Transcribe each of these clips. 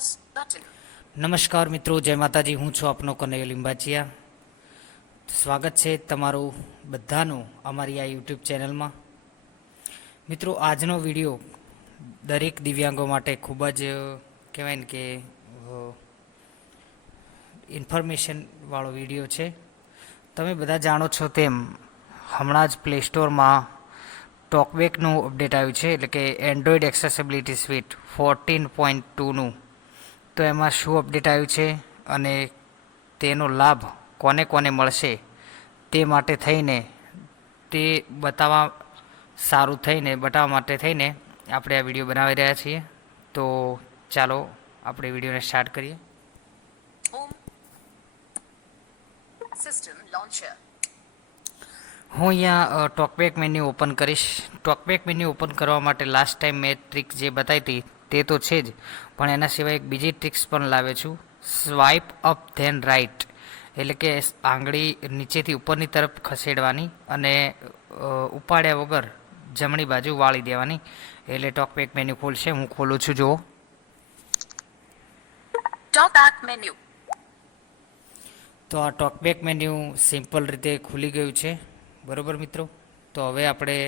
Pause button. નમસ્કાર મિત્રો, જય માતાજી. હું છું આપનો કનૈયો લિંબાચિયા. સ્વાગત છે તમારું બધાનું અમારી આ યુટ્યુબ ચેનલમાં. મિત્રો, આજનો વિડીયો દરેક દિવ્યાંગો માટે ખૂબ જ કહેવાય ને કે ઇન્ફોર્મેશનવાળો વિડીયો છે. તમે બધા જાણો છો તેમ હમણાં જ પ્લે સ્ટોરમાં ટોકબેકનું અપડેટ આવ્યું છે, એટલે કે એન્ડ્રોઈડ એક્સેસિબિલિટી સ્વીટ 14.2નું. તો એમાં શું અપડેટ આવ્યું છે અને તેનો લાભ કોને કોને મળશે તે માટે થઈને, તે બતાવવા માટે થઈને આપણે આ વિડીયો બનાવી રહ્યા છીએ. તો ચાલો આપણે વિડીયોને સ્ટાર્ટ કરીએ. Home. System launcher. હું અહીંયા ટોકબેક મેન્યુ ઓપન કરીશ. ટોકબેક મેન્યુ ઓપન કરવા માટે લાસ્ટ ટાઈમ મેં ટ્રિક જે બતાવી હતી તે તો છે જ, પણ એના સિવાય એક બીજી ટ્રિક્સ પણ લાવ્યો છું. સ્વાઇપ અપ ધેન રાઇટ, એટલે કે આંગળી નીચેથી ઉપરની તરફ ખસેડવાની અને ઉપાડ્યા વગર જમણી બાજુ વાળી દેવાની, એટલે ટોકબેક મેન્યુ ખોલશે. હું ખોલું છું, જુઓ. Talkback menu. તો આ ટોકબેક મેન્યુ સિમ્પલ રીતે ખુલી ગયું છે, બરાબર મિત્રો. તો હવે આપણે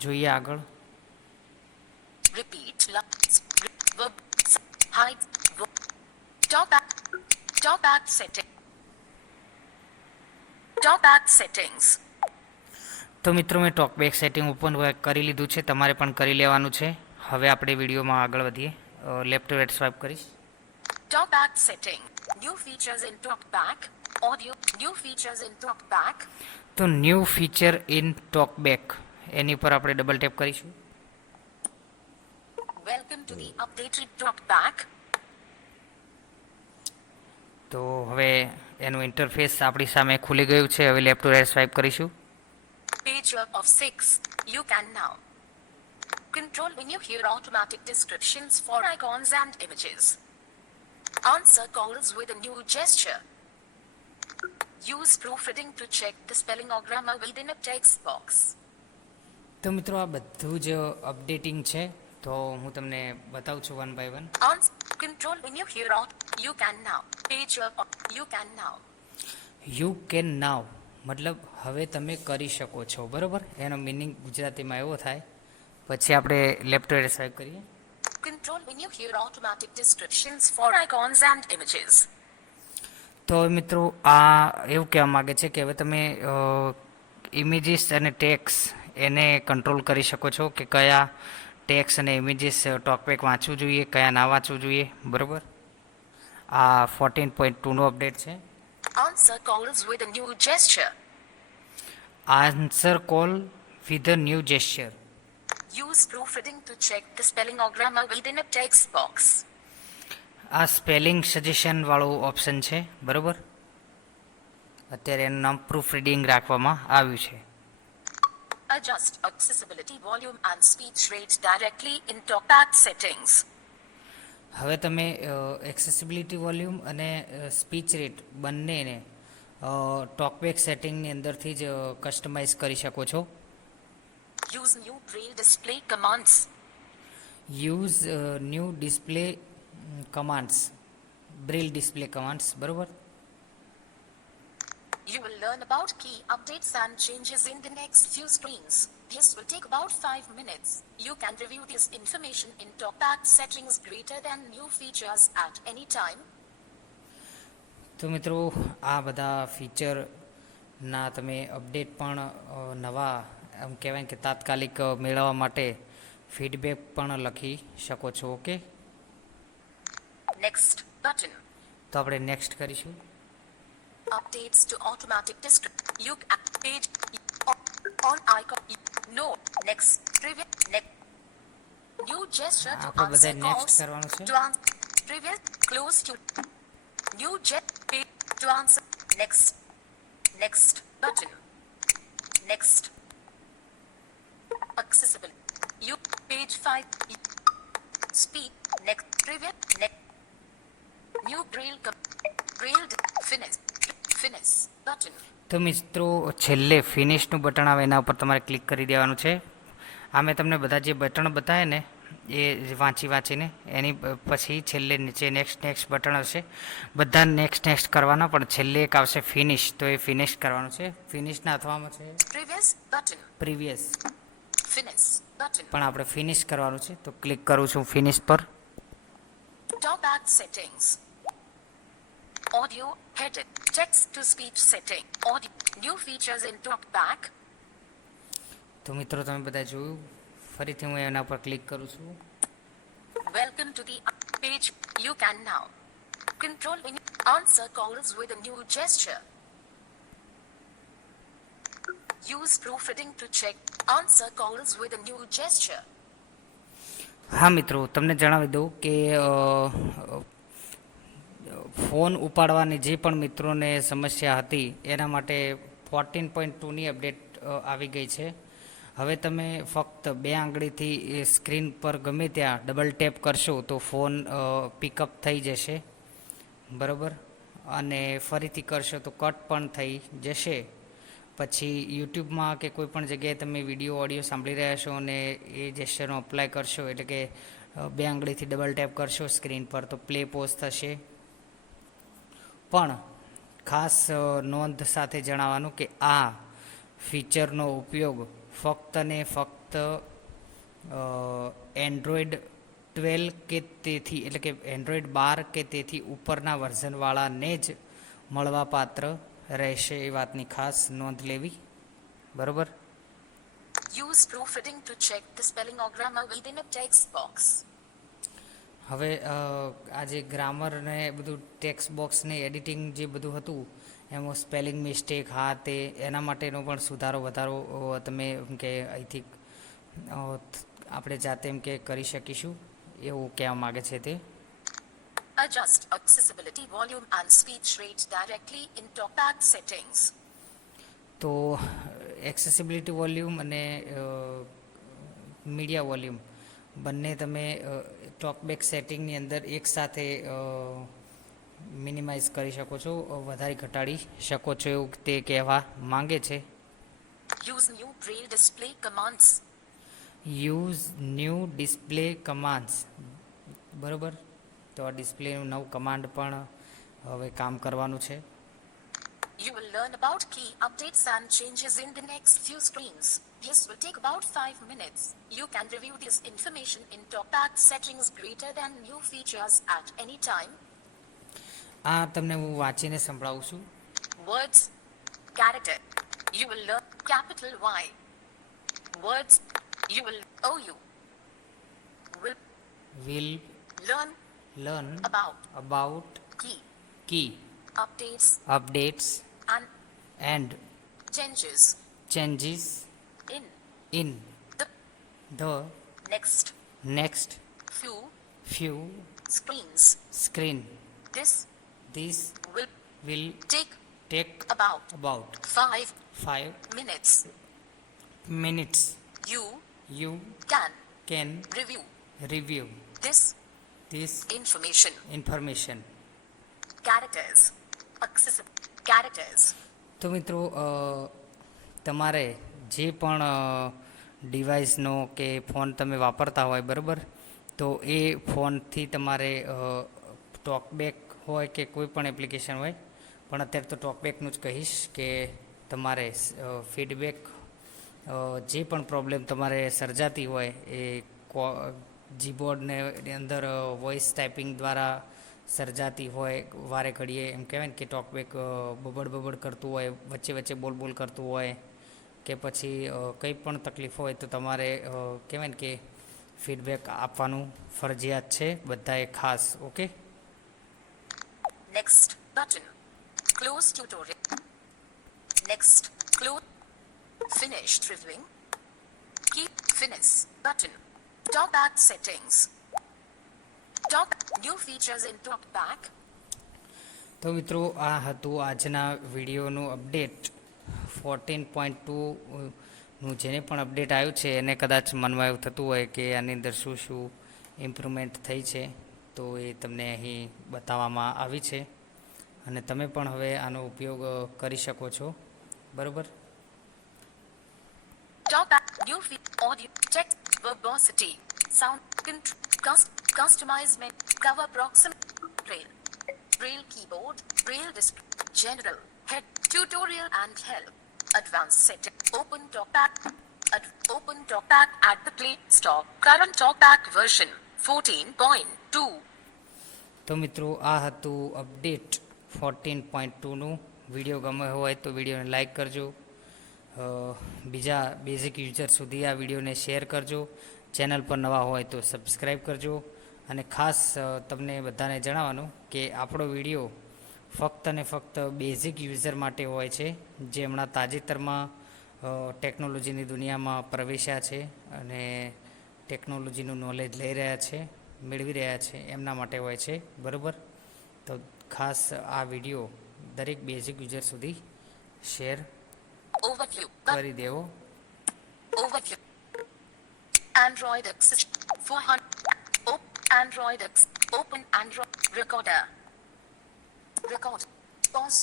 જોઈએ આગળ. Repeat. Verb. Hide. Talkback setting. Talkback settings. તો મિત્રો, મેં ટોકબેક સેટિંગ ઓપન કરી લીધું છે. તમારે પણ કરી લેવાનું છે. હવે આપણે વિડીયોમાં આગળ વધીએ. લેફ્ટ ટુ રાઇટ સ્વાઇપ કરીશ. Talkback setting. New features in Talkback. Audio. New features in Talkback. તો ન્યૂ ફીચર ઇન ટોકબેક, એની પર આપણે ડબલ ટેપ કરીશું. Welcome to the updated Talkback. તો હવે એનું ઇન્ટરફેસ આપણી સામે ખુલી ગયું છે. હવે લેફ્ટ ટુ રાઇટ સ્વાઇપ કરીશું. Page of 6. You can now control menu. Here automatic descriptions for icons and images. Answer calls with a new gesture. Use proofreading to check the spelling or grammar within a text box. તો મિત્રો, આ બધું જ updating છે. તો હું તમને બતાવું છું one by one. Control menu. Here you can now. Page of you can now. You can now મતલબ હવે તમે કરી શકો છો, બરાબર. એનો મિનિંગ ગુજરાતીમાં એવો થાય. પછી આપણે લેફ્ટ રાઇટ સ્વાઇપ કરીએ. Control menu. Here automatic descriptions for icons and images. તો હવે મિત્રો, આ એવું કહેવા માગે છે કે હવે તમે ઇમેજીસ અને ટેક્સ એને કંટ્રોલ કરી શકો છો, કે કયા ટેક્સ અને ઇમેજીસ ટોકબેક વાંચવું જોઈએ, કયા ના વાંચવું જોઈએ, બરાબર. આ 14.2નો અપડેટ છે. Answer calls with a new gesture. Answer call with a new gesture. Use proofreading to check the spelling or grammar within a text box. આ સ્પેલિંગ સજેશન વાળું ઓપ્શન છે, બરાબર. અત્યારે એનું નામ પ્રૂફ રીડિંગ રાખવામાં આવ્યું છે. Adjust accessibility volume and speech rate directly in Talkback settings. હવે તમે એક્સેસિબિલિટી વોલ્યુમ અને સ્પીચ રેટ બંનેને ટોકબેક સેટિંગની અંદરથી જ કસ્ટમાઇઝ કરી શકો છો. Use new braille display commands. Use new display commands, Braille display commands, બરાબર. You will learn about key updates and changes in the next few screens. This will take about 5 minutes. You can review this information in Talkback settings greater than new features at any time. તો મિત્રો, આ બધા ફીચરના તમે update પણ નવા એમ કહેવાય કે તાત્કાલિક મેળવવા માટે ફીડબેક પણ લખી શકો છો. Okay, Next button. તો આપણે નેક્સ્ટ કરીશું. Updates to automatic description. You page on icon. No. Next. Previous. Next. New gesture to આપણે answer બધા નેક્સ્ટ calls. કરવાનું છે. To answer. Previous. Close to. New page to answer. Next. Next button. Next. Accessible. You page 5. Speed. Next. Previous. Next. New braille. Braille. Finish button. તો મિત્રો, છેલ્લે ફિનિશનું button આવે એના ઉપર તમારે ક્લિક કરી દેવાનું છે. આ મેં તમને બધા જે બટન બતાવ્યા ને એ વાંચીને એની પછી છેલ્લે નીચે નેક્સ્ટ બટન હશે. બધા નેક્સ્ટ કરવાના, પણ છેલ્લે એક આવશે ફિનિશ, તો એ ફિનિશ કરવાનું છે. ફિનિશના અથવામાં છે Previous button. Previous, Finish button. પણ આપણે ફિનિશ કરવાનું છે, તો ક્લિક કરું છું ફિનિશ પર. Talkback settings. Audio headed. Text to speech setting. Audio. New features in Talkback. તો મિત્રો તમે બધા જોયું. ફરીથી હું એના પર ક્લિક કરું છું. Welcome to the page. You can now control when answer calls with a new gesture. Use proofreading to check answer calls with a new gesture. હા મિત્રો, તમને જણાવી દઉં કે ફોન ઉપાડવાની જે પણ મિત્રોને સમસ્યા હતી એના માટે 14.2ની અપડેટ આવી ગઈ છે. હવે તમે ફક્ત 2 આંગળીથી સ્ક્રીન પર ગમે ત્યાં ડબલ ટેપ કરશો તો ફોન પિકઅપ થઈ જશે, બરાબર. અને ફરીથી કરશો તો કટ પણ થઈ જશે. પછી યુટ્યુબમાં કે કોઈ પણ જગ્યાએ તમે વિડીયો ઓડિયો સાંભળી રહ્યા છો અને એ જેસ્ચરનો અપ્લાય કરશો, એટલે કે 2 આંગળીથી ડબલ ટેપ કરશો સ્ક્રીન પર, તો પ્લે પોઝ થશે. પણ ખાસ નોંધ સાથે જણાવવાનું કે આ ફીચરનો ઉપયોગ ફક્ત ને ફક્ત એન્ડ્રોઈડ 12 કે તેથી, એટલે કે એન્ડ્રોઈડ 12 કે તેથી ઉપરના વર્ઝનવાળાને જ મળવાપાત્ર રહેશે, એ વાતની ખાસ નોંધ લેવી, બરાબર. Use proofreading to check the spelling or grammar within a text box. હવે આ જે ગ્રામર ને બધું ટેક્સ્ટ બોક્સ ને એડિટિંગ જે બધું હતું એમાં સ્પેલિંગ મિસ્ટેક, હા તે એના માટેનો પણ સુધારો વધારો તમે એમ કે અહીંથી આપણે જાતે એમ કે કરી શકીશું, એવું કહેવા માગે છે તે. Adjust accessibility volume and speech rate directly in Talkback settings. તો એક્સેસિબિલિટી વોલ્યુમ અને મીડિયા વોલ્યુમ બંને તમે ટોકબેક સેટિંગની અંદર એકસાથે મિનિમાઇઝ કરી શકો છો, વધારે ઘટાડી શકો છો, એવું તે કહેવા માંગે છે. Use new braille display commands. Use new display commands, બરાબર. તો આ ડિસ્પ્લેનું નવું કમાન્ડ પણ હવે કામ કરવાનું છે. You will learn about key updates and changes in the next few screens. This will take about 5 minutes. You can review this information in Talkback settings greater than new features at any time. આ તમને હું વાંચીને સંભળાવું છું. Words. Character. You will learn capital Y. Words. You will OU. Will will learn learn about about key key updates updates and and changes changes in in the the next next few few screens. Screen. This this will will take take about about 5 5 minutes. Minutes. You you can can review review this this information. Information. Characters. Accessible characters. તો મિત્રો તમારે જે પણ ડિવાઇસનો કે phone તમે વાપરતા હોય, બરાબર, તો એ ફોનથી તમારે ટોકબેક હોય કે કોઈ પણ એપ્લિકેશન હોય, પણ અત્યારે તો ટોકબેકનું જ કહીશ કે તમારે ફીડબેક જે પણ પ્રોબ્લેમ તમારે સર્જાતી હોય એ જીબોર્ડને અંદર વોઇસ ટાઈપિંગ દ્વારા સર્જાતી હોય, વારે ઘડીએ એમ કહેવાય ને કે ટોકબેક બબડ કરતું હોય, વચ્ચે વચ્ચે બોલ કરતું હોય, કે પછી કંઈ પણ તકલીફ હોય તો તમારે કહેવાય ને કે ફીડબેક આપવાનું ફરજિયાત છે બધાએ ખાસ. Okay. Next button. Close tutorial. Next. Close. Finished reviewing. Keep finish button. Talkback settings. Talk new features in Talkback. તો મિત્રો આ હતું આજના વિડીયોનું અપડેટ 14.2નું. જેને પણ અપડેટ આવ્યું છે એને કદાચ મનમાં એવું થતું હોય કે આની અંદર શું શું ઇમ્પ્રુવમેન્ટ થઈ છે, તો એ તમને અહીં બતાવવામાં આવી છે અને તમે પણ હવે આનો ઉપયોગ કરી શકો છો, બરાબર. Talkback new audio text verbosity Sound. Customize menu. Cover proximate. Braille. Braille keyboard. Braille display. General. Head. Tutorial and help. Advanced setting. Open TalkBack. Open TalkBack at the Play Store. Current TalkBack version 14.2. તો મિત્રો આ હતું update 14.2નું. Video ગમ્યો હોય તો વિડીયોને like કરજો, બીજા બેઝિક યુઝર સુધી આ વિડીયોને શેર કરજો, ચેનલ પર નવા હોય તો સબસ્ક્રાઈબ કરજો. અને ખાસ તમને બધાને જણાવવાનું કે આપણો વિડીયો ફક્ત ને ફક્ત બેઝિક યુઝર માટે હોય છે, જે હમણાં તાજેતરમાં ટેકનોલોજીની દુનિયામાં પ્રવેશ્યા છે અને ટેકનોલોજીનું નોલેજ લઈ રહ્યા છે, મેળવી રહ્યા છે, એમના માટે હોય છે. બરાબર? તો ખાસ આ વિડીયો દરેક બેઝિક યુઝર સુધી શેર Overview. કરી દેવો. Overview. Android access 400. Android open Android recorder. Record. Pause.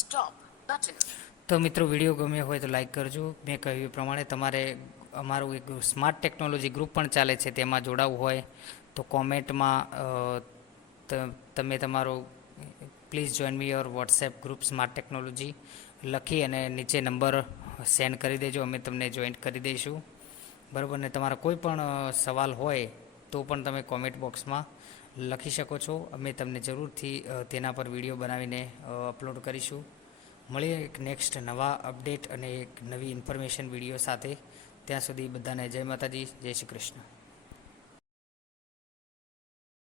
Stop button. તો મિત્રો વિડીયો ગમ્યો હોય તો લાઈક કરજો. મેં કહ્યું એ પ્રમાણે તમારે અમારું એક સ્માર્ટ ટેકનોલોજી ગ્રુપ પણ ચાલે છે, તેમાં જોડાવવું હોય તો કોમેન્ટમાં તમે તમારો please join me your WhatsApp group smart technology લખી અને નીચે નંબર સેન્ડ કરી દેજો, અમે તમને જોઈન્ટ કરી દઈશું. બરાબર? ને તમારા કોઈ પણ સવાલ હોય તો પણ તમે કોમેન્ટ બોક્સમાં લખી શકો છો. અમે તમને જરૂરથી તેના પર વિડીયો બનાવીને અપલોડ કરીશું. મળીએ એક નેક્સ્ટ નવા અપડેટ અને એક નવી ઇન્ફોર્મેશન વિડીયો સાથે. ત્યાં સુધી બધાને જય માતાજી, જય શ્રી કૃષ્ણ.